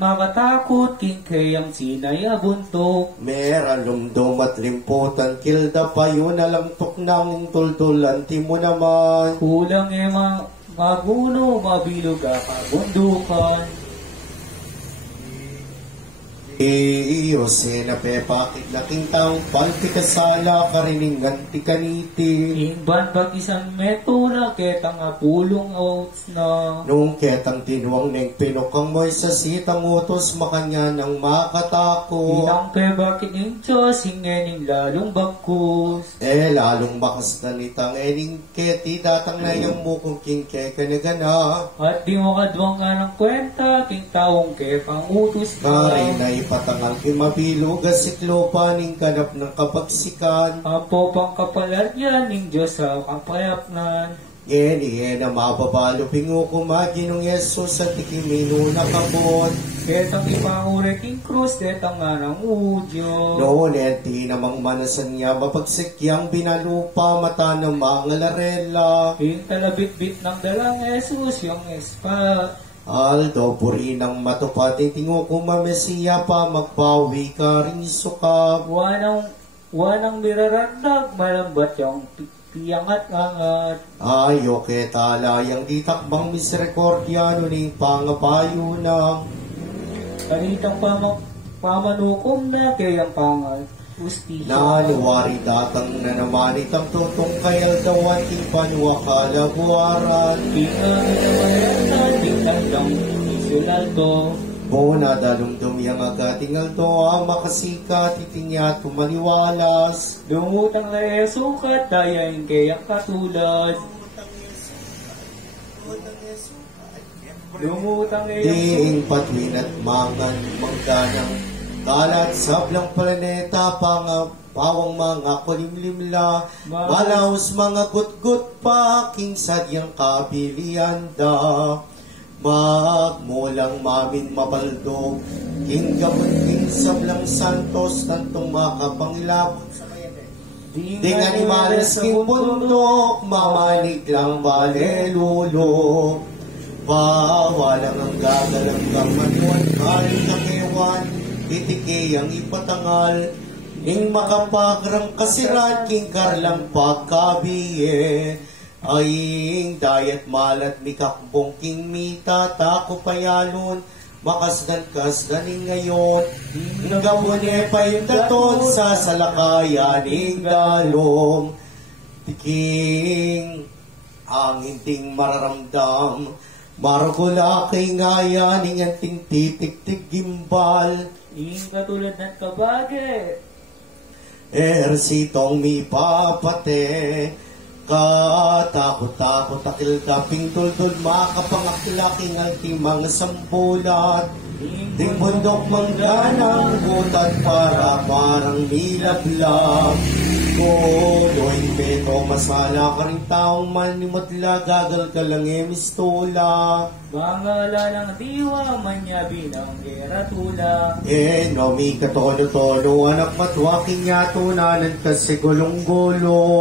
makatakot, king kayang sinay abuntok. Meron lumdum at limputan, kilda pa yun alamtok ng tultulan, mo naman. Kulang maguno, mabilog kabundukan. Jose na pepakit laking taong palpikasala kariningan ti kaniti. Ingban bag isang metura ketang apulong outs na. Nung ketang tinuang neng pinukang mo'y sa sitang utos makanya ng makatako. Ilang pebakit ng Diyos, hingening lalong bagkus. Lalong bakas na nitang ening keti datang na yung mukong kingke kanagana. At di mo kadwang nga ng kwenta, king taong kepang utos ka. Marinay patangal mabilog asiklopa ning kanap ng kapagsikan. Apo pang kapalaryan ning Diyos sa kapayapnan. Yeni na mababalo pingo kumaginong Yesus sa tikimino na kabon. Ketang ipangure king krus, detang nga ng udyo. Noon eti namang manasan niya mapagsikyang binalupa mata ng mga larela. Yung talabit-bit ng dalang Jesus, yung espa. Aldo, puri ng matupad, tingo kumamesiya pa, magpawi ka rin sukab. Wanang mirarandag, malambat yung piyangat-angat. Ayo ketalayang ditakbang misericordia, nuning pangapayo na. Kanitang pamanukom na kayang pangal. Naluwari datang na naman itang tutong kayal dawan ting panuwakalabuaran. Pinaginamayatan, tingtang isunalto. Bona dalumdum yang agatingal doa makasika titinya tumaliwalas. Lumutang na sukat, dayain kayang katulad. Lumutang Diing patwin at mangan mangganang kalat sablang planeta pawang mga kulimlimla malaos mga gutgut pa king sadyang kabilianda magmulang mamin mapaldog king gabon king sablang santos tantong makapangilap ding animales king bundok mamanig lang balelulo pawalang ang gagalang kamanuan karing kakewan itiki ang ipatangal ing makapagrang kasirat king karlang pagkabiye aying dayat malat mikakbong king mita tako payalon makasdan-kasdaning ngayon nagabune pa yung daton sa salakayan ing dalom tiking ang hinding mararamdam maragula kay ngayan ing anting titik-tik gimbal ing katulad ng kabage. Sitong mi papate, katakot-takot akil kaping tuldod, makapangakilaking ang timang sampulat. Ding bundok mangganang butat para parang milablab. Kuloy peto masala ka rin taong manimutla, gagal ka lang mistola. Mangala ng diwa, manyabi ng geratula. No mi katono-tono, anak matwaking yato nanan kasi gulong-gulo.